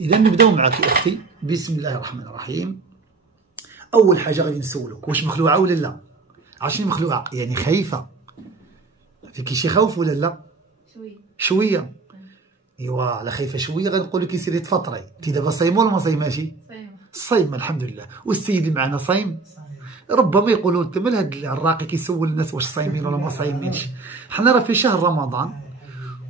اذا نبداو معك يا اختي. بسم الله الرحمن الرحيم. اول حاجه غادي نسولك، واش مخلوعه ولا لا؟ عرفتي مخلوعه يعني خايفه، فيكي شي خوف ولا لا؟ شويه. ايوا على خايفه شويه غنقول لك سيري تفطري. انت دابا صايمه ولا ما صايماشي؟ صايمه الحمد لله. والسيد اللي معنا صايم؟ ربما يقولوا انت مال هاد الراقي كيسول الناس واش صايمين ولا ما صايمينش. حنا راه في شهر رمضان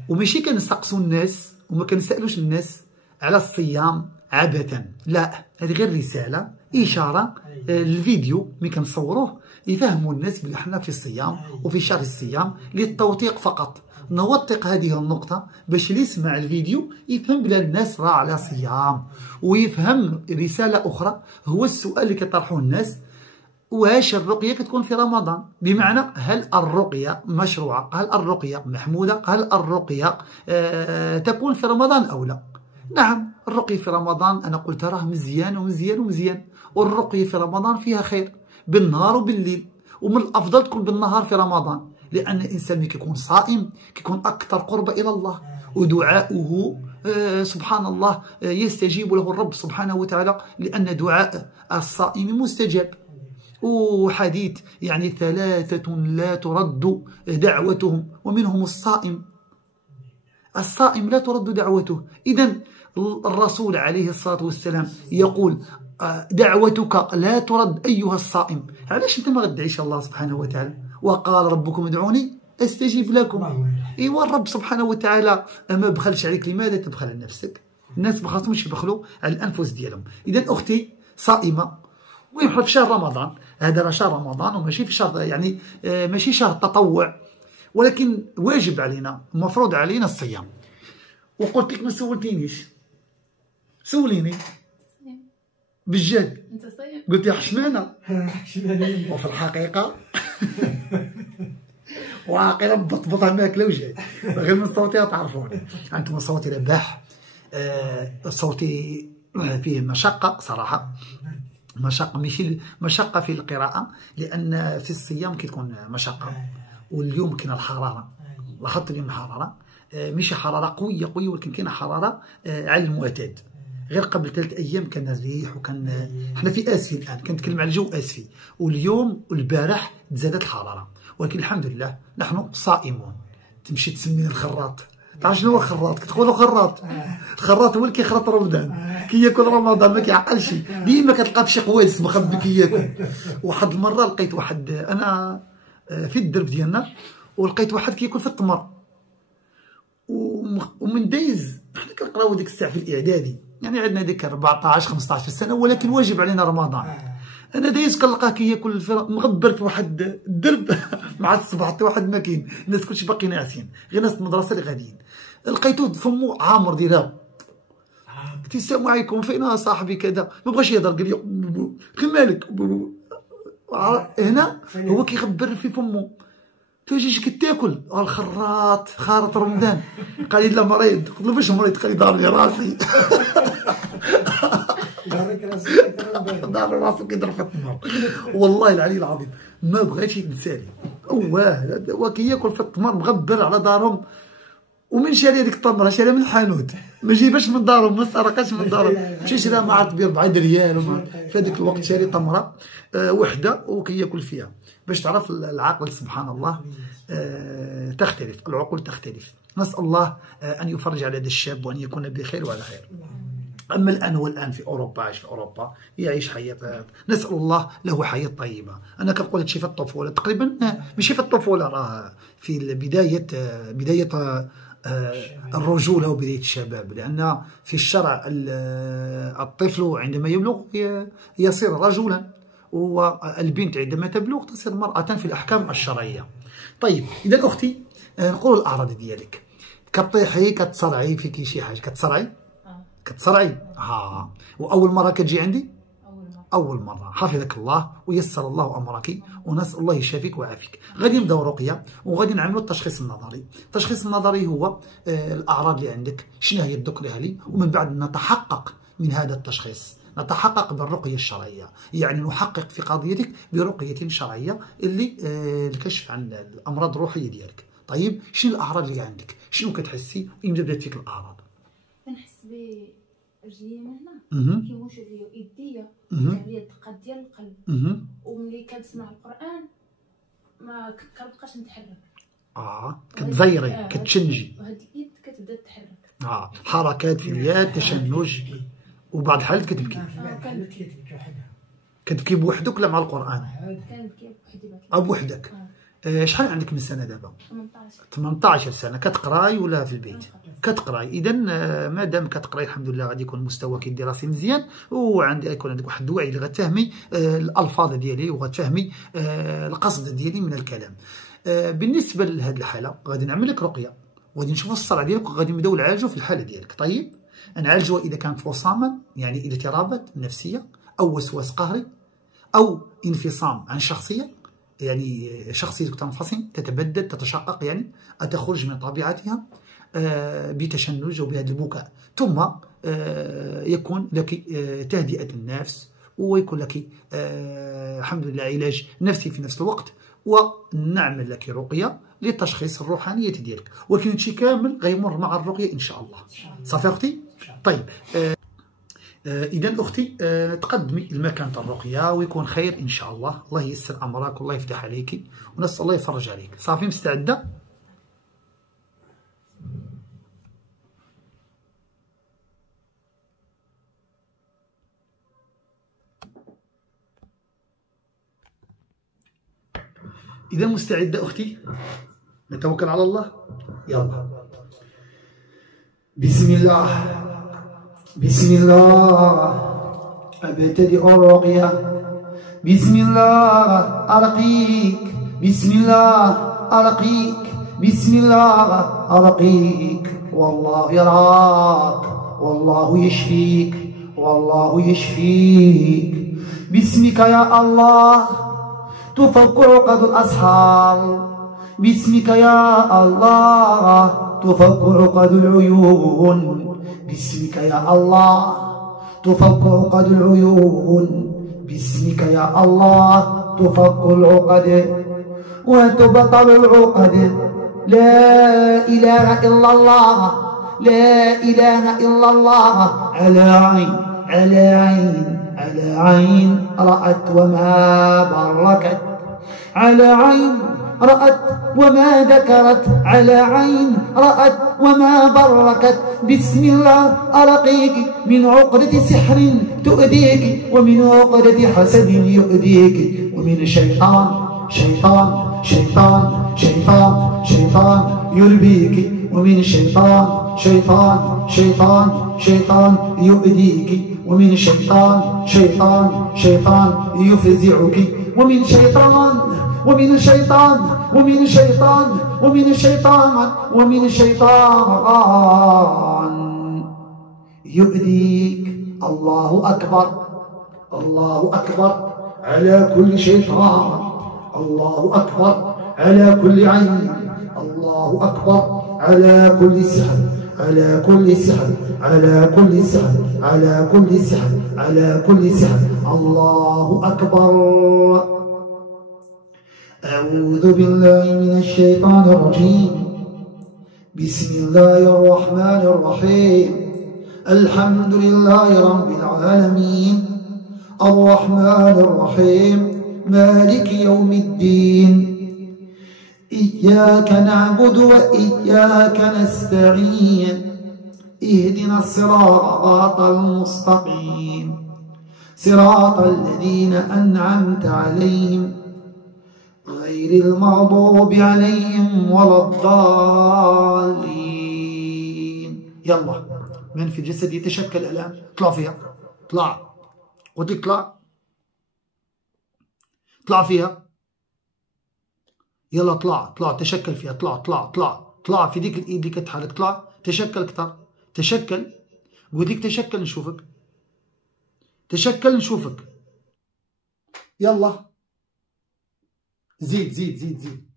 وماشي كنسقسوا الناس وما كنسالوش الناس على الصيام عبثا، لا، هذه غير رساله اشاره. الفيديو ملي كنصوروه يفهموا الناس بلي حنا في الصيام وفي شهر الصيام للتوثيق فقط. نوثق هذه النقطة باش اللي يسمع الفيديو يفهم بلي الناس راه على صيام، ويفهم رسالة أخرى. هو السؤال اللي كيطرحوه الناس، واش الرقية كتكون في رمضان؟ بمعنى هل الرقية مشروعة؟ هل الرقية محمودة؟ هل الرقية تكون في رمضان أو لا؟ نعم، الرقية في رمضان أنا قلت راه مزيان ومزيان ومزيان، والرقية في رمضان فيها خير بالنهار وبالليل، ومن الأفضل تكون بالنهار في رمضان، لأن الإنسان ملي كيكون صائم كيكون أكثر قربة إلى الله، ودعاؤه سبحان الله يستجيب له الرب سبحانه وتعالى، لأن دعاء الصائم مستجاب. وحديث يعني 3 لا ترد دعوتهم ومنهم الصائم. الصائم لا ترد دعوته. إذا الرسول عليه الصلاة والسلام يقول دعوتك لا ترد أيها الصائم. علاش أنت ما غدعيش الله سبحانه وتعالى؟ وقال ربكم ادعوني استجيب لكم. ايوا الرب سبحانه وتعالى ما بخلش عليك، لماذا تبخل على نفسك؟ الناس ما خاصهمش يبخلوا على الانفس ديالهم. اذا اختي صائمه ونحن في شهر رمضان، هذا راه شهر رمضان وماشي في شهر يعني ماشي شهر تطوع، ولكن واجب علينا، المفروض علينا الصيام. وقلت لك ما سولتينيش، سوليني بالجد. انت صايم؟ قلت يا حشمانه. وفي الحقيقه واقيلا بطبطها ماكله وجاي، غير من صوتي تعرفوني. انتم صوتي رباح، صوتي فيه مشقه صراحه، مشقه ماشي مشقه في القراءه، لان في الصيام كتكون مشقه. واليوم كاين الحراره، لاحظت اليوم الحراره ماشي حراره قويه قويه، ولكن كاينه حراره على المعتاد. غير قبل 3 أيام كان الريح، وكان حنا في اسفي الان، كنتكلم على الجو اسفي، واليوم والبارح تزادت الحراره، ولكن الحمد لله نحن صائمون. تمشي تسمي الخراط، تعرف شنو هو الخراط؟ كتقولوا خراط، الخراط هو اللي كيخرط رمضان، كياكل رمضان ما كيعقلش، ديما كتلقى في شي قوالس مخبي كياكل. واحد المره لقيت واحد، انا في الدرب ديالنا، ولقيت واحد كياكل في التمر، ومن دايز حنا كنقراو ديك الساعه في الاعدادي، يعني عندنا ديك 14 15 سنه، ولكن واجب علينا رمضان. انا دايز كنلقاه كياكل مغبر في واحد الدرب مع الصبح، حتى واحد ما كاين، الناس كلشي باقي ناعسين، غير ناس المدرسه اللي غاديين. لقيتو فمو عامر ديالها، قلت السلام عليكم فين صاحبي كذا، ما بغاش يهضر، قال لي مالك هنا، هو كيخبر في فمو. تجيش كتاكل الخراط خارط رمضان. قال لي لا مريض. قلت له فاش مريض؟ قال لي ضارني راسي. ضارني راسي كيضرب في التمر، والله العلي العظيم ما بغاتش يتنسالي. هو كياكل في التمر مغبر على دارهم. ومن شاري هذيك التمره؟ شاريها من الحانوت، ما جيبهاش من دارهم، ما سرقاش من دارهم، مشى شراها ما عرفت ب 4 ريال. في هذاك الوقت شاري تمره وحده وكياكل فيها، باش تعرف العقل سبحان الله تختلف، العقول تختلف. نسال الله ان يفرج على هذا الشاب وان يكون بخير وعلى خير. اما الان هو الان في اوروبا، عايش في اوروبا، يعيش حياه، نسال الله له حياه طيبه. انا كنقول هادشي في الطفوله تقريبا، ماشي في الطفوله، راه في بدايه الرجوله وبدايه الشباب، لان في الشرع الطفل عندما يبلغ يصير رجلا، والبنت عندما تبلغ تصير مرأة في الأحكام الشرعية. طيب إذا أختي نقول الأعراض ديالك، كطيحي كتصرعي فيكي شي حاجة، كتصرعي؟ كتصرعي؟ وأول مرة كتجي عندي؟ أول مرة. حفظك الله ويسر الله أمرك، ونسأل الله يشافيك ويعافيك. غادي نبداو رقية وغادي نعملوا التشخيص النظري. التشخيص النظري هو الأعراض اللي عندك شنو هي، تذكريها لي، ومن بعد نتحقق من هذا التشخيص، نتحقق بالرقية الشرعية، يعني نحقق في قضيتك برقية شرعية اللي الكشف عن الأمراض الروحية ديالك. طيب شنو الأعراض اللي عندك؟ شنو كتحسي؟ إمتى بدات فيك الأعراض؟ كنحس رجليا من هنا كيموشوا فيا يديا كتعمل لي الدقات ديال القلب. وملي كنسمع القران ما كنبقاش نتحرك. كتزيري كتشنجي وهاد اليد كتبدا تتحرك. حركات في اليد، تشنج، وبعض الحالات كتبكي. كتبكي بوحدك ولا مع القران؟ كنبكي بوحدي. بوحدك. شحال عندك من سنه دابا؟ 18. 18 سنه. كتقراي ولا في البيت؟ كتقراي. اذا مادام كتقراي الحمد لله غادي يكون مستواك الدراسي مزيان، وعندي يكون عندك واحد الوعي اللي غتفهمي الالفاظ ديالي وغتفهمي القصد ديالي من الكلام. بالنسبه لهذه الحاله غادي نعمل لك رقيه وغادي نشوفوا الصرع ديالك وغادي نبداو نعالجوا في الحاله ديالك. طيب نعالجوها اذا كانت فصاما يعني اضطرابات نفسيه او وسواس قهري او انفصام عن شخصيه، يعني شخصيتك تنفصم، تتبدد، تتشقق، يعني تخرج من طبيعتها بتشنج وبهذا البكاء. ثم يكون لك تهدئة النفس، ويكون لك الحمد لله علاج نفسي في نفس الوقت، ونعمل لك رقية للتشخيص الروحانية ديالك. ولكن هادشي كامل غيمر مع الرقية إن شاء الله. صافي أختي؟ طيب إذا أختي تقدمي المكان تاع الرقية ويكون خير إن شاء الله. الله ييسر أمرك والله يفتح عليك ونسأل الله يفرج عليك. صافي مستعدة؟ إذا مستعدة أختي؟ نتوكل على الله. يلا. بسم الله بسم الله أبتدئ الرقية. بسم الله أرقيك، بسم الله أرقيك، بسم الله أرقيك. والله يرعاك، والله يشفيك، والله يشفيك. باسمك يا الله تفك عقد الأسحار، باسمك يا الله تفك عقد العيون، باسمك يا الله تفك عقد العيون، باسمك يا الله تفك العقد وتبطل العقد. لا إله إلا الله، لا إله إلا الله. على عين، على عين، على عين رأت وما بركت، على عين رأت وما ذكرت، على عين رأت وما بركت. بسم الله أرقيك من عقدة سحر تؤذيك، ومن عقدة حسد يؤذيك، ومن شيطان شيطان شيطان شيطان شيطان يربيك، ومن شيطان شيطان شيطان شيطان يؤذيك، ومن شيطان شيطان شيطان يفزعك، ومن شيطان ومن شيطان ومن شيطان ومن شيطان ومن شيطان يؤذيك. الله أكبر، الله أكبر على كل شيطان، الله أكبر على كل عين، الله أكبر على كل سحر، على كل سحر، على كل سحر، على كل سحر، على كل سحر. الله أكبر. أعوذ بالله من الشيطان الرجيم. بسم الله الرحمن الرحيم. الحمد لله رب العالمين، الرحمن الرحيم، مالك يوم الدين. إياك نعبد وإياك نستعين، اهدنا الصراط المستقيم، صراط الذين أنعمت عليهم غير المغضوب عليهم ولا الضالين. يلا. من في الجسد يتشكل الآن؟ اطلع فيها، اطلع، قلت لك اطلع، اطلع فيها. يلا اطلع، اطلع، تشكل فيها، اطلع اطلع اطلع اطلع في ديك الايد اللي كتحرك، اطلع، تشكل اكثر، تشكل، قلت لك تشكل نشوفك، تشكل نشوفك. يلا زيد زيد زيد زيد.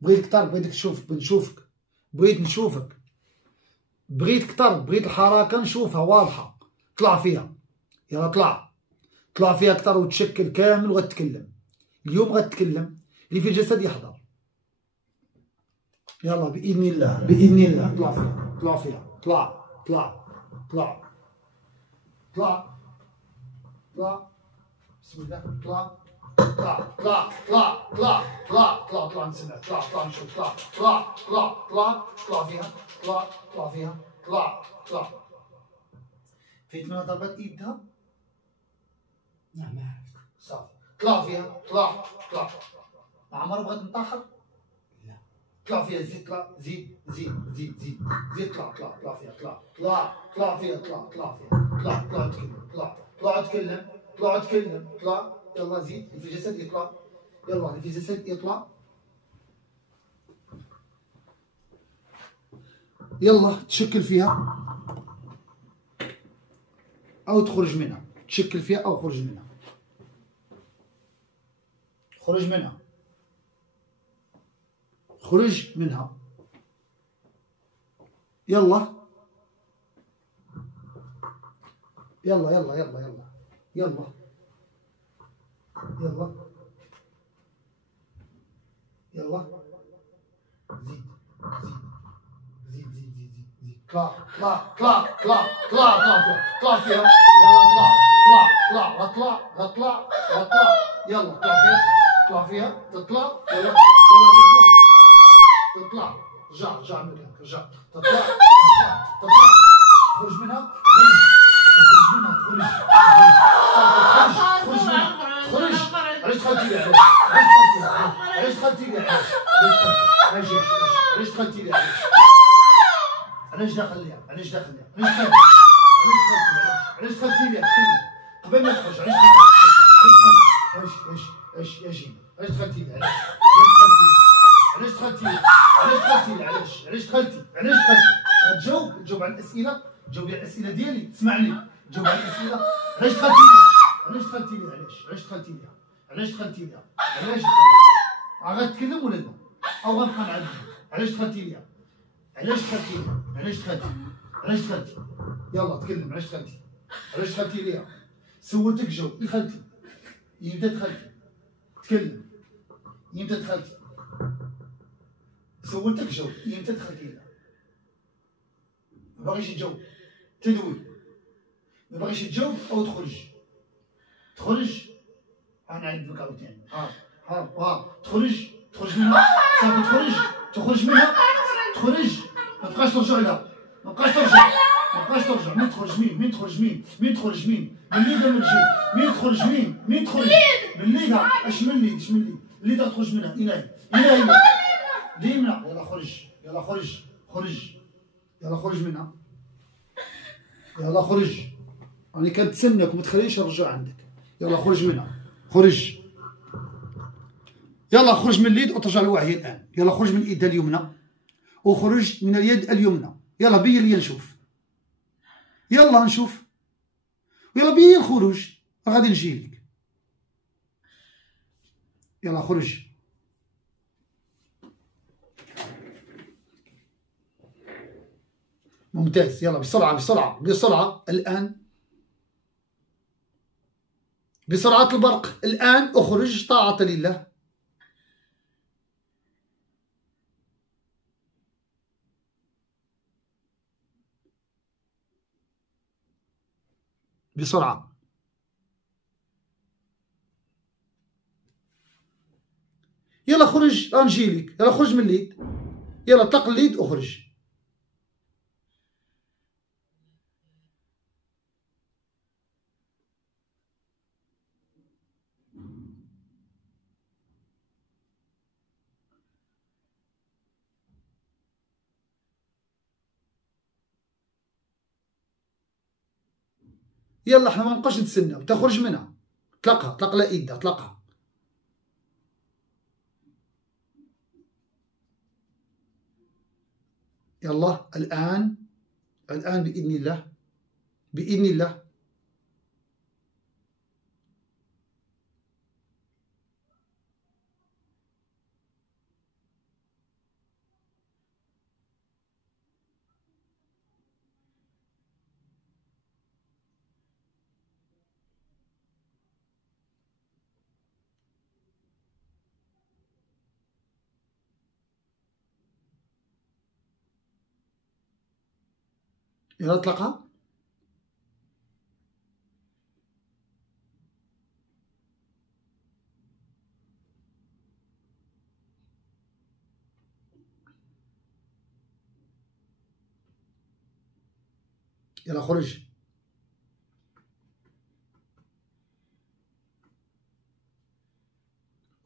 بغيت اكثر، بغيتك تشوف، نشوفك، بغيت نشوفك، بغيت اكثر، بغيت الحركه نشوفها واضحه. طلع فيها، يلا طلع، طلع فيها اكثر وتشكل كامل وغتكلم. اليوم غتكلم، اللي في الجسد يحضر. يلا بإذن الله، بإذن الله. طلع فيها، طلع فيها، طلع طلع طلع طلع طلع، بسم الله، طلع طلع طلع طلع طلع طلع طلع طلع، نسمع، طلع طلع نشوف، طلع طلع طلع طلع طلع فيها، طلع طلع فيها، طلع طلع. فهمت منها ضربات ايدها؟ نعم ما عرفت. صافي، طلع فيها، طلع طلع. عمر بغات نطاحر؟ لا. طلع فيها، زيد، طلع، زيد زيد زيد زيد زيد، طلع طلع طلع فيها، طلع طلع طلع فيها، طلع طلع فيها، طلع طلع تكلم، طلع طلع تكلم، طلع تكلم، طلع. يلا زيد، اللي في الجسد يطلع، يلا اللي في الجسد يطلع. يلا تشكل فيها أو تخرج منها، تشكل فيها أو خرج منها، خرج منها، خرج منها. يلا يلا يلا يلا يلا يلا يلا يلا، زيد زيد زيد زيد زيد زيد، طلع طلع طلع طلع طلع طلع فيها، طلع فيها، يلا طلع طلع طلع غطلع غطلع غطلع، يلا طلع فيها، طلع فيها، تطلع، يلا يلا تطلع، تطلع، رجع رجع مكانك، رجع، تطلع تطلع تطلع، خرج منها، خرج، تخرج منها، تخرج، خرج منها، خرج. علاش دخلتي لي؟ علاش دخلتي لي؟ علاش دخلتي لي؟ علاش داخل ليها؟ علاش داخل ليها؟ علاش دخلتي لي؟ قبل ما تخرج، علاش دخلتي؟ اش يا جيم، علاش دخلتي لي؟ علاش دخلتي لي؟ علاش دخلتي؟ تجاوب على الاسئله، تجاوبي على الاسئله ديالي، اسمعني، تجاوب على الاسئله. علاش دخلتي لي؟ علاش دخلتي لي؟ علاش دخلتي لي؟ علاش دخلتي لي؟ علاش دخلتي؟ غتكلم ولا لا؟ او غنبقى نعذب؟ علاش دخلتي لي؟ علاش دخلتي لي؟ علاش دخلتي؟ علاش دخلتي؟ يلا تكلم، علاش دخلتي؟ علاش دخلتي لي؟ سولتك جاوب، دخلتي، يمتى دخلتي؟ تكلم، يمتى دخلتي؟ سولتك جاوب، يمتى دخلتي لي؟ ما باغيش تجاوب، تدوي، ما باغيش تجاوب او تخرج، تخرج، غنعيد لك عاوتاني، تخرج، تخرج منها، صافي تخرج منها، تخرج، ما تبقاش ترجع لها، ما تبقاش ترجع، مين تخرج مين تخرج مين تخرج مين من الليدا من الرجل، مين تخرج مين تخرج من الليدا، اش من الليد، الليدا تخرج منها، إلهي ديمنا، يلا خرج، يلا خرج، يلا خرج منها، يلا خرج، راني كنتسناك وما تخلينيش نرجع عندك، يلا خرج منها، خرج، يلا خرج من اليد وترجع للوعي الان، يلا خرج من اليد اليمنى وخرج من اليد اليمنى، يلا بين لي نشوف، يلا نشوف، يلا بين الخروج، غادي نجيلك، يلا خرج، ممتاز، يلا بسرعة الآن، بسرعة البرق الآن اخرج طاعة لله. بسرعة، يلا خرج، نجيلك، يلا خرج من اليد، يلا اطلق اليد اخرج. يلا احنا ما نبقاش نتسناو، تخرج منها، اطلقها، اطلق لا ايدها، اطلقها. يلا الآن بإذن الله، بإذن الله. يلا اطلقها. يلا خرج.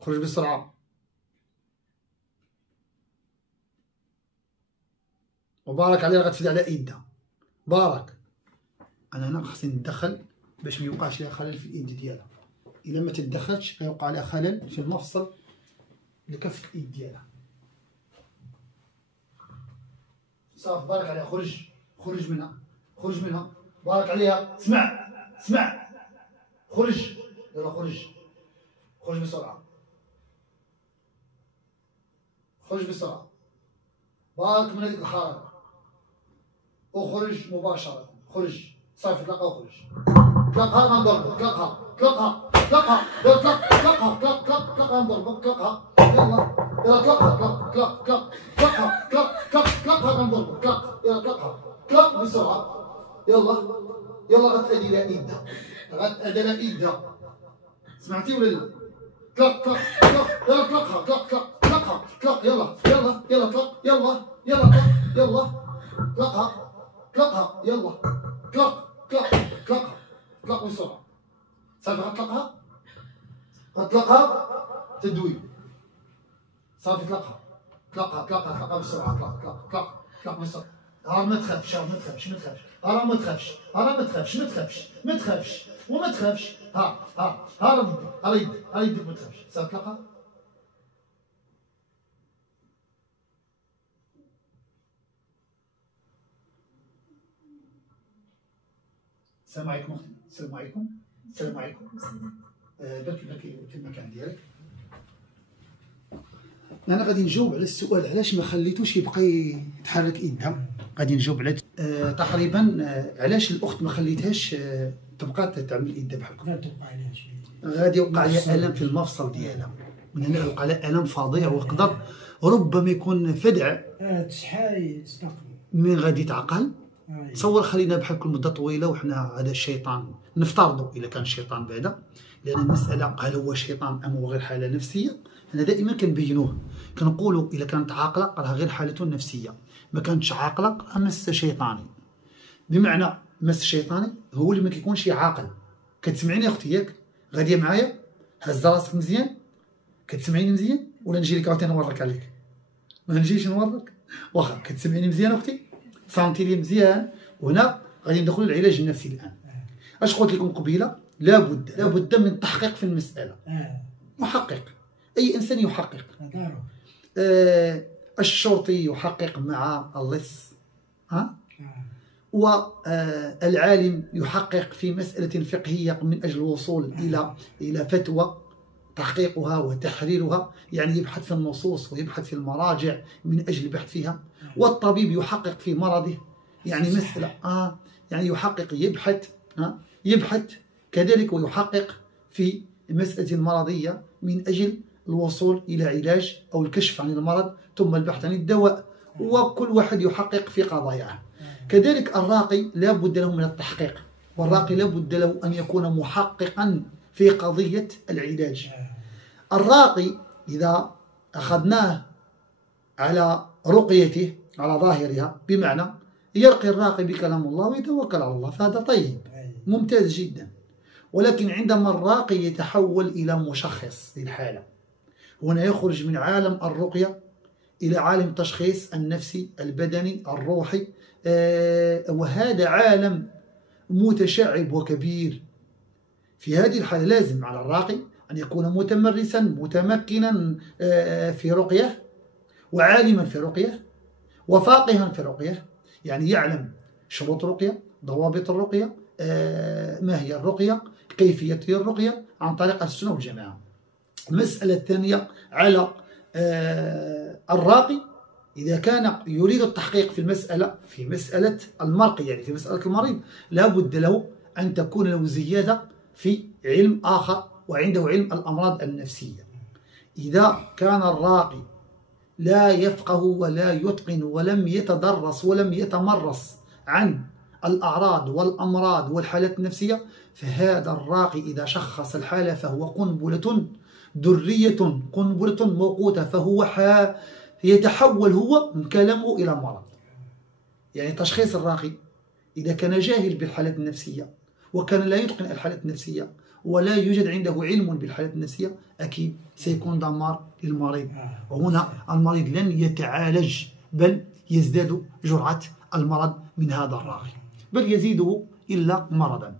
خرج بسرعة. وبارك عليها غتفيد على ايدها. بارك. انا هنا خصني نتدخل باش ما يوقعش لها خلل في الايد ديالها. الا ما تدخلتش غيوقع لها خلل في المفصل لكف الايد ديالها. صافي بارك عليها. خرج. خرج منها. خرج منها. بارك عليها. اسمع. اسمع. خرج. يلا خرج. خرج بسرعة. خرج بسرعة. بارك من هذيك الحركة. وخرج مباشرة. خرج. صافي اطلقها وخرج. اطلقها غنضربك. اطلقها. اطلقها. اطلقها. اطلق. اطلقها. اطلق. اطلق. اطلقها نضربك. اطلقها. يلا. يلا اطلقها. اطلق. اطلق. اطلق. اطلقها. اطلق. اطلق. اطلقها غنضربك. اطلق. يلا اطلقها. اطلق بسرعة. يلا. يلا غتأدي لها ايدها. غتأدي لها ايدها. سمعتي ولا لا؟ اطلق. اطلق. اطلق. يلا اطلقها. اطلق. اطلق. اطلقها. اطلق. يلا. يلا. يلا اطلق. يلا. يلا اطلق. يلا. اطلقها. اطلقها. يلا. اطلق. اطلق. اطلقها. اطلق بسرعة. صافي غتطلقها. غتطلقها تدوي. صافي اطلقها. اطلقها. اطلقها. اطلقها بسرعة. اطلق. اطلق. اطلق. اطلق بسرعة. ما تخافش. ما تخافش. ما تخافش. ما تخافش. ما تخافش. ما تخافش. ما تخافش. وما تخافش. راه يدك ما تخافش. صافي اطلقها. السلام عليكم اختي. السلام عليكم. السلام عليكم. بركي في المكان ديالك. انا غادي نجاوب على السؤال علاش ما خليتوش يبقى يتحرك ايدها. غادي نجاوب على تقريبا علاش الاخت ما خليتهاش تبقى تعمل ايدها بحال هكا. غادي يوقع لها الم في المفصل ديالها. من هنا يوقع لها الم فظيع ويقدر ربما يكون فدع. تشحال استقبل من غادي تعقل. تصور خلينا بحال كل مده طويله وحنا هذا الشيطان نفترضوا الا كان الشيطان بعدا، لان المساله هل هو شيطان ام هو غير حاله نفسيه. انا دائما كنبينوه كنقولوا الا كانت عاقله راه غير حالته نفسيه، ما كانتش عاقله راه مس شيطاني. بمعنى مس شيطاني هو اللي ما كيكونش عاقل. كتسمعيني يا اختي ياك؟ غاديه معايا؟ هز راسك مزيان؟ كتسمعيني مزيان ولا نجي لك عاوتاني نورك عليك؟ ما نجيش نورك؟ واخا كتسمعيني مزيان اختي؟ فهمتي لي مزيان. وهنا غادي ندخلوا للعلاج النفسي الان. اش قلت لكم قبيله؟ لابد من التحقيق في المساله. محقق. اي انسان يحقق. الشرطي يحقق مع اللص. والعالم يحقق في مساله فقهيه من اجل الوصول الى فتوى تحقيقها وتحريرها، يعني يبحث في النصوص ويبحث في المراجع من اجل البحث فيها. والطبيب يحقق في مرضه، يعني مساله يعني يحقق يبحث كذلك ويحقق في مساله مرضيه من اجل الوصول الى علاج او الكشف عن المرض ثم البحث عن الدواء. وكل واحد يحقق في قضاياه. كذلك الراقي لا بد له من التحقيق، والراقي لا بد له ان يكون محققا في قضيه العلاج. الراقي اذا اخذناه على رقيته على ظاهرها، بمعنى يرقي الراقي بكلام الله ويتوكل على الله، فهذا طيب ممتاز جدا. ولكن عندما الراقي يتحول إلى مشخص للحالة، هنا يخرج من عالم الرقية إلى عالم التشخيص النفسي البدني الروحي، وهذا عالم متشعب وكبير. في هذه الحالة لازم على الراقي أن يكون متمرسا متمكنا في رقية، وعالما في رقية، وفاقها في رقية، يعني يعلم شروط الرقية، ضوابط الرقية، ما هي الرقية، كيفية الرقية عن طريق السنة والجماعة. المسألة الثانية على الراقي إذا كان يريد التحقيق في مسألة المرقي، يعني في مسألة المريض، لا بد له أن تكون له زيادة في علم آخر، وعنده علم الأمراض النفسية. إذا كان الراقي لا يفقه ولا يتقن ولم يتدرس ولم يتمرس عن الأعراض والأمراض والحالات النفسية، فهذا الراقي إذا شخص الحالة فهو قنبلة درية، قنبلة موقوتة، فهو يتحول هو من كلامه إلى مرض. يعني تشخيص الراقي إذا كان جاهل بالحالات النفسية وكان لا يتقن الحالات النفسية ولا يوجد عنده علم بالحالات النفسية، أكيد سيكون دمار للمريض، وهنا المريض لن يتعالج بل يزداد جرعة المرض من هذا الراقي، بل يزيده إلا مرضا.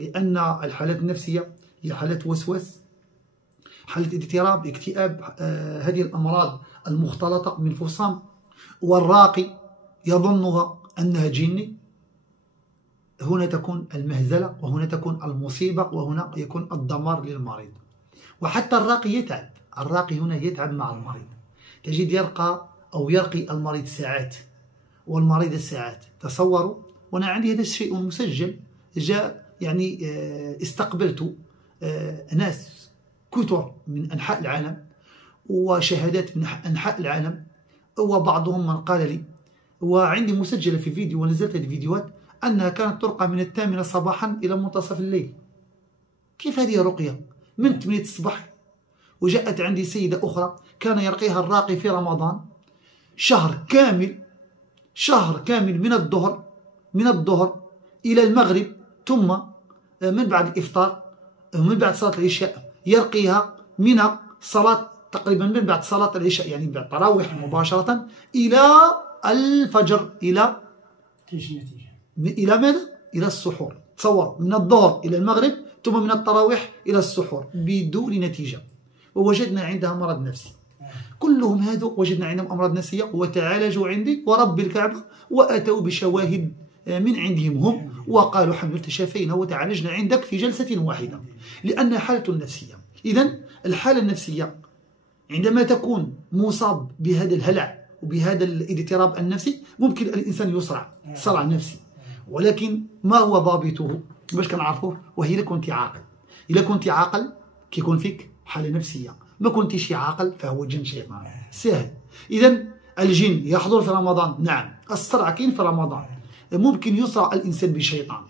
لأن الحالات النفسية هي حالات وسواس، حالة اضطراب، اكتئاب، هذه الأمراض المختلطة من فصام، والراقي يظنها أنها جني. هنا تكون المهزلة، وهنا تكون المصيبة، وهنا يكون الدمار للمريض. وحتى الراقي يتعب، الراقي هنا يتعب مع المريض، تجد يرقى أو يرقي المريض ساعات والمريض ساعات. تصوروا، وأنا عندي هذا الشيء مسجل، جاء يعني استقبلت ناس كثر من أنحاء العالم وشهادات من أنحاء العالم، وبعضهم من قال لي، وعندي مسجلة في فيديو ونزلت الفيديوهات، أنها كانت ترقى من 8 صباحا إلى منتصف الليل. كيف هذه رقية؟ من 8 الصباح. وجاءت عندي سيدة أخرى كان يرقيها الراقي في رمضان شهر كامل من الظهر إلى المغرب، ثم من بعد الإفطار من بعد صلاة العشاء يرقيها من صلاة تقريبا من بعد صلاة العشاء، يعني بعد التراويح مباشرة إلى الفجر، إلى ماذا؟ إلى السحور. تصور، من الظهر إلى المغرب ثم من التراويح إلى السحور بدون نتيجة. ووجدنا عندها مرض نفسي. كلهم هذو وجدنا عندهم أمراض نفسية وتعالجوا عندي ورب الكعبة، وأتوا بشواهد من عندهم هم، وقالوا الحمد لله تشافينا وتعالجنا عندك في جلسة واحدة، لأنها حالة نفسية. إذن الحالة النفسية عندما تكون مصاب بهذا الهلع وبهذا الاضطراب النفسي ممكن الإنسان يصرع صرع نفسي، ولكن ما هو ضابطه باش كنعرفوه؟ وهي إلا كنت عاقل. إلا كنت عاقل كيكون فيك حالة نفسية، ما كنتيش عاقل فهو جن شيطان سهل. إذن الجن يحضر في رمضان، نعم، الصرع كاين في رمضان، ممكن يصرع الإنسان بشيطان.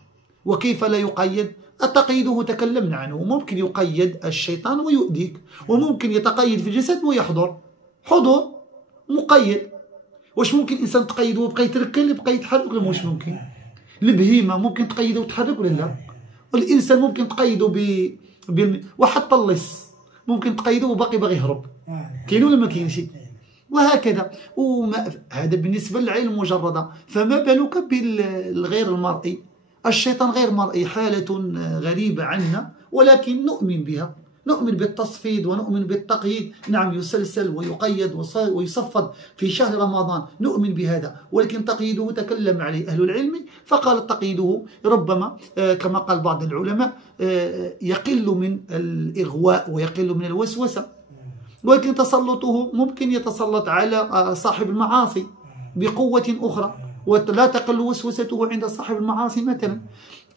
وكيف لا يقيد؟ تقييده تكلمنا عنه، ممكن يقيد الشيطان ويؤذيك، وممكن يتقيد في الجسد ويحضر حضور مقيد. واش ممكن الإنسان تقيده ويبقى يتركل يبقى يتحرك ولا مش ممكن؟ البهيمة ممكن تقيده وتحرك ولا لا؟ والإنسان ممكن تقيده وحتى اللص ممكن تقيده وباقي باغي يهرب، كاين ولا ما كاينش؟ وهكذا. هذا بالنسبة للعين المجردة، فما بالك بالغير المرئي؟ الشيطان غير مرئي، حالة غريبة عنا ولكن نؤمن بها، نؤمن بالتصفيد ونؤمن بالتقييد. نعم، يسلسل ويقيد ويصفد في شهر رمضان، نؤمن بهذا، ولكن تقييده تكلم عليه أهل العلم، فقال تقييده ربما كما قال بعض العلماء يقل من الإغواء ويقل من الوسوسة، ولكن تسلطه ممكن يتسلط على صاحب المعاصي بقوة أخرى، ولا تقل وسوسته عند صاحب المعاصي مثلا.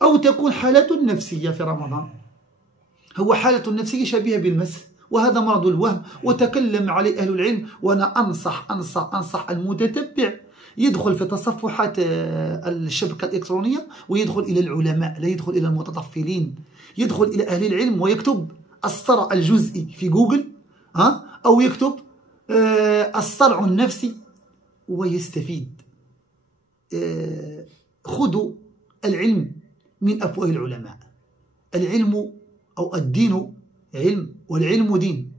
أو تكون حالة نفسية في رمضان، هو حالة نفسية شبيهة بالمس، وهذا مرض الوهم وتكلم عليه أهل العلم. وأنا أنصح المتتبع يدخل في تصفحات الشبكة الإلكترونية ويدخل إلى العلماء، لا يدخل إلى المتطفلين، يدخل إلى أهل العلم ويكتب الصرع الجزئي في جوجل، أو يكتب الصرع النفسي ويستفيد. خذوا العلم من أفواه العلماء. العلم أو الدين علم والعلم دين،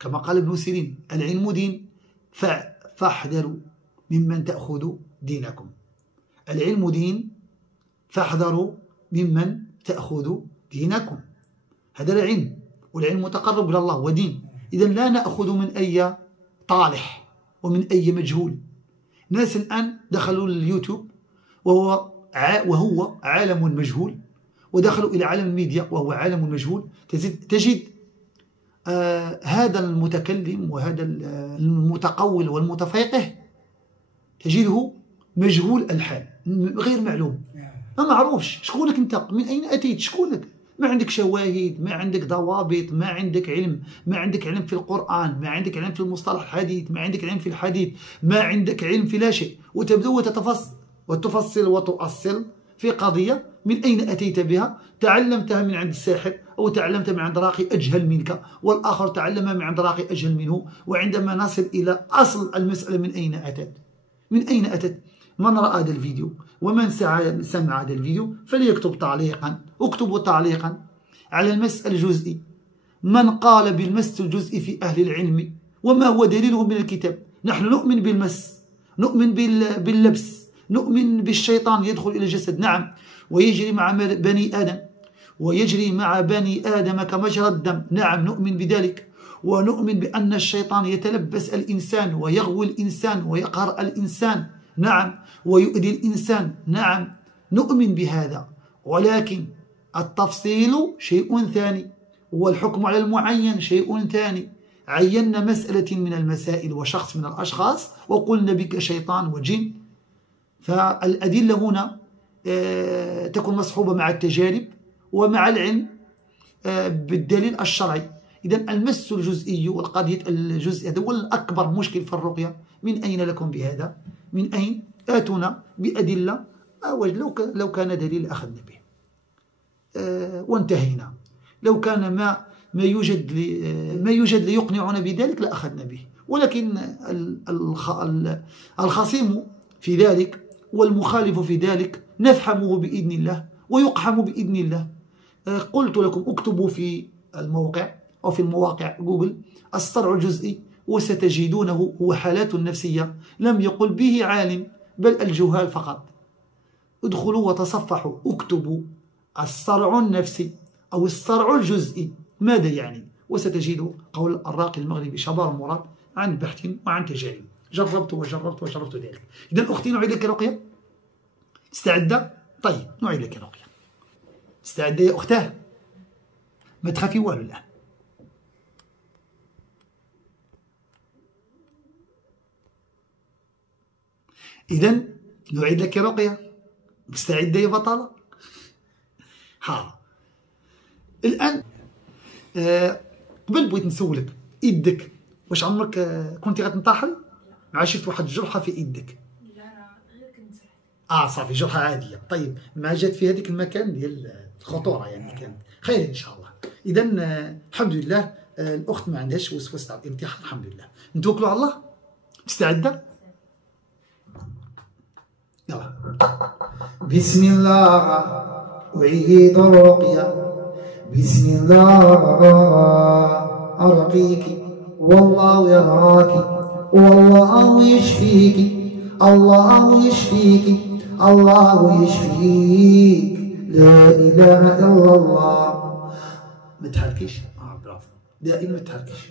كما قال ابن سيرين العلم دين فاحذروا ممن تأخذوا دينكم. العلم دين فاحذروا ممن تأخذوا دينكم. هذا العلم، والعلم متقرب إلى الله ودين. إذن لا نأخذ من أي طالح ومن أي مجهول. ناس الآن دخلوا اليوتيوب وهو عالم مجهول، ودخلوا إلى عالم الميديا وهو عالم مجهول. تجد هذا المتكلم وهذا المتقول والمتفقه تجده مجهول الحال، غير معلوم، ما معروفش شكونك انت، من أين أتيت، شكونك، ما عندك شواهد، ما عندك ضوابط، ما عندك علم، ما عندك علم في القرآن، ما عندك علم في المصطلح الحديث، ما عندك علم في الحديث، ما عندك علم في لا شيء، وتبدأ وتفصل وتؤصل في قضية من أين أتيت بها؟ تعلمتها من عند الساحر، أو تعلمت من عند راقي أجهل منك، والآخر تعلم من عند راقي أجهل منه. وعندما نصل إلى أصل المسألة، من أين أتت؟ من أين أتت؟ من رأى هذا الفيديو ومن سمع هذا الفيديو فليكتب تعليقا. اكتبوا تعليقا على المس الجزئي. من قال بالمس الجزئي في أهل العلم وما هو دليله من الكتاب؟ نحن نؤمن بالمس، نؤمن باللبس، نؤمن بالشيطان يدخل إلى الجسد، نعم، ويجري مع بني آدم، ويجري مع بني آدم كمجرى الدم، نعم نؤمن بذلك. ونؤمن بأن الشيطان يتلبس الإنسان ويغوي الإنسان ويقهر الإنسان، نعم، ويؤذي الإنسان، نعم نؤمن بهذا. ولكن التفصيل شيء ثاني، والحكم على المعين شيء ثاني. عينا مسألة من المسائل وشخص من الأشخاص وقلنا بك شيطان وجن، فالأدلة هنا تكون مصحوبة مع التجارب ومع العلم بالدليل الشرعي. إذا المس الجزئي والقضية الجزئية هذا هو الأكبر مشكل في الرقية. من أين لكم بهذا؟ من أين؟ آتونا بأدلة، لو كان دليل أخذنا به وانتهينا. لو كان ما يوجد ليقنعنا بذلك لأخذنا به. ولكن الخصيم في ذلك والمخالف في ذلك نفحمه بإذن الله ويقحم بإذن الله. قلت لكم اكتبوا في الموقع أو في المواقع جوجل الصرع الجزئي وستجدونه هو حالات نفسية لم يقل به عالم بل الجهال فقط. ادخلوا وتصفحوا، اكتبوا الصرع النفسي أو الصرع الجزئي ماذا يعني، وستجد قول الراقي المغربي شبار مراد عن بحث وعن تجارب. جربت وجربت وجربت ذلك. إذا أختي نعيد لك رقية؟ مستعدة؟ طيب نعيد لك رقية. مستعدة يا أختاه؟ ما تخافي والو الآن. إذا نعيد لك رقية. مستعدة يا بطلة؟ ها الآن قبل بغيت نسولك يدك واش عمرك كنتي غتنتحري؟ مع شفت واحد الجرحة في يدك؟ لا غير كنت صافي جرحة عادية. طيب ما جات في هذيك المكان ديال الخطورة يعني كانت خير إن شاء الله. إذا الحمد لله الأخت ما عندهاش وسواس تاع الامتحان الحمد لله. نتوكلوا على الله. مستعدة؟ يلا. بسم الله أعيد الرقية. بسم الله أرقيك والله يرعاك والله يشفيك الله يشفيك الله يشفيك لا إله إلا الله. ما تحركيش. برافو دائما ما تحركيش.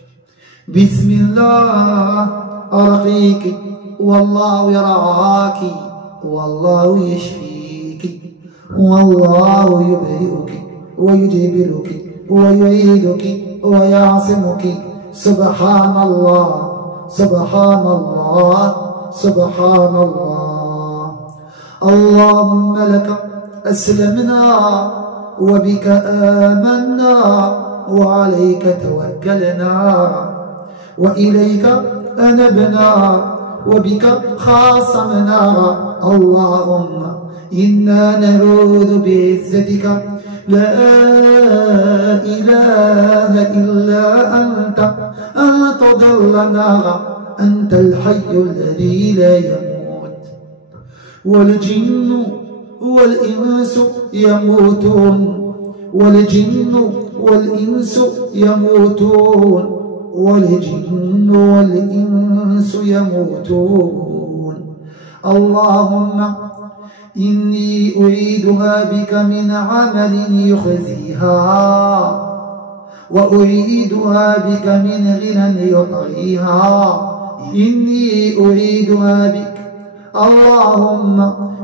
بسم الله أرقيك والله يرعاك والله يشفيك والله يبرئك ويجبرك ويعيدك ويعصمك. سبحان الله سبحان الله سبحان الله. اللهم لك أسلمنا وبك آمنا وعليك توكلنا وإليك أنبنا وبك خاصمنا. اللهم إنا نعوذ بعزتك لا إله إلا أنت أن تضلنا. أنت الحي الذي لا يموت والجن والإنس يموتون والجن والإنس يموتون والجن والإنس يموتون. اللهم إني أعيدها بك من عمل يخزيها وأعيدها بك من غنى يطغيها. إني أعيدها بك اللهم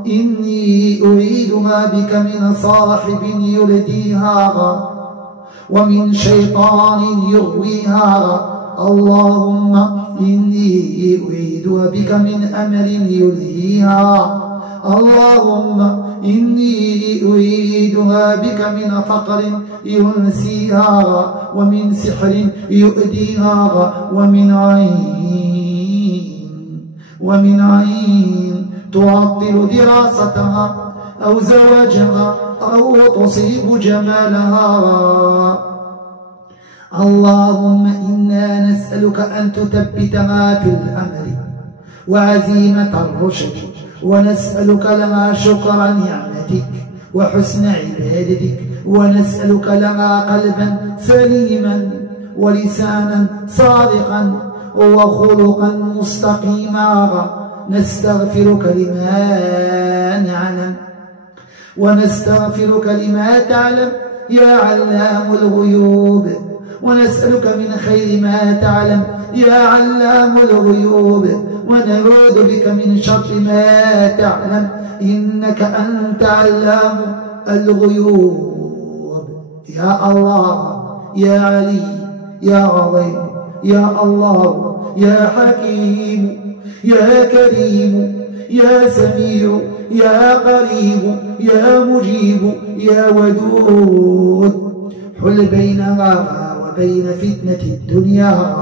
إني أعيدها بك من صاحب يلديها ومن شيطان يغويها. اللهم إني أعيدها بك من أمر يلهيها. اللهم إني أعيدها بك من فقر ينسيها ومن سحر يؤديها ومن عين تعطل دراستها أو زواجها أو تصيب جمالها. اللهم إنا نسألك أن تثبتها في الأمر وعزيمة الرشد ونسألك لها شكر نعمتك وحسن عبادتك، ونسألك لها قلبا سليما ولسانا صادقا وخلقا مستقيما. نستغفرك لما نعلم ونستغفرك لما تعلم يا علام الغيوب، ونسألك من خير ما تعلم يا علام الغيوب، ونعوذ بك من شر ما تعلم إنك أنت علام الغيوب. يا الله يا علي يا عظيم يا الله يا حكيم يا كريم يا سميع يا قريب يا مجيب يا ودود، حل بيننا وبين فتنة الدنيا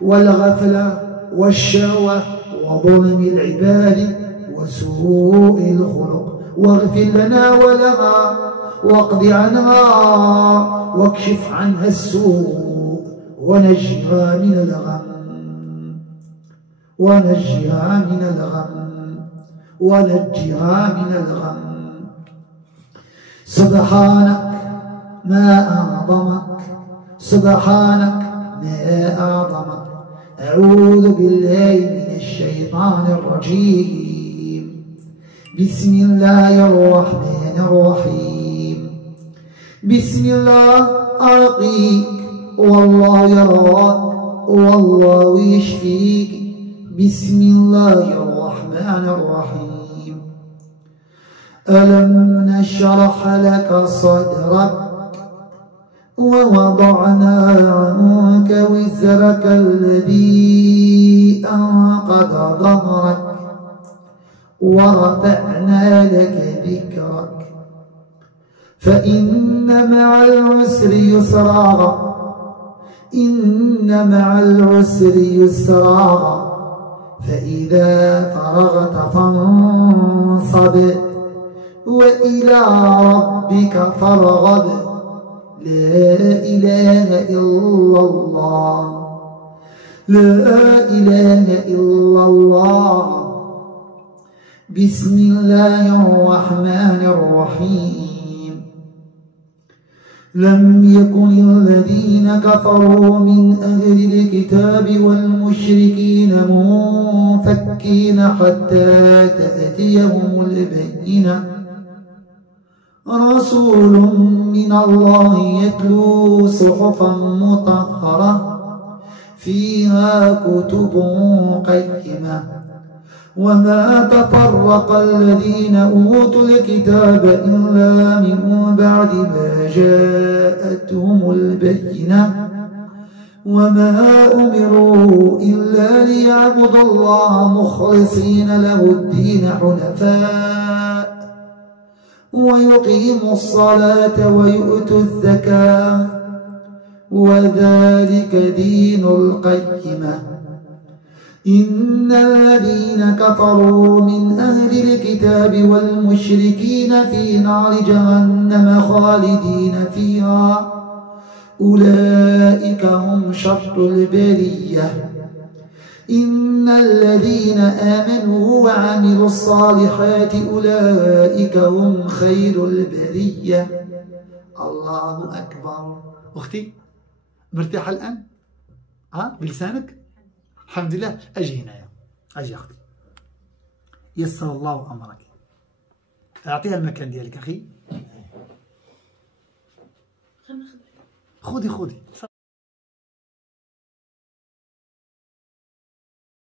والغفلة والشهوة وظلم العباد وسوء الخلق، واغفر لنا ولها واقض عنها واكشف عنها السوء ونجها من الغم ونجها من الغم ونجها من الغم. سبحانك ما أعظمك سبحانك ما أعظمك. أعوذ بالله من الشيطان الرجيم. بسم الله الرحمن الرحيم. بسم الله أرقيك والله يراك والله يشفيك. بسم الله الرحمن الرحيم. ألم نشرح لك صدرك ووضعنا عنك وزرك الذي أنقض ظهرك ورفعنا لك ذكرك فإن مع العسر يسرا إن مع العسر يسرا فإذا فرغت فانصب وإلى ربك فارغب. لا إله إلا الله لا إله إلا الله. بسم الله الرحمن الرحيم. لم يكن الذين كفروا من أهل الكتاب والمشركين منفكين حتى تأتيهم البينة. رسول من الله يتلو صحفا مطهرة فيها كتب قيمة. وما تفرق الذين أوتوا الكتاب إلا من بعد ما جاءتهم البينة. وما أمروا إلا ليعبدوا الله مخلصين له الدين حنفاء ويقيموا الصلاة ويؤتوا الزكاة وذلك دين القيمة. إن الذين كفروا من أهل الكتاب والمشركين في نار جهنم خالدين فيها أولئك هم شر البرية. إن الذين آمنوا وعملوا الصالحات أولئك هم خير البرية. الله أكبر. أختي مرتاحة الآن؟ بلسانك؟ الحمد لله. أجي هنا أجي أختي. يسر الله أمرك. أعطيها المكان ديالك أخي. خذي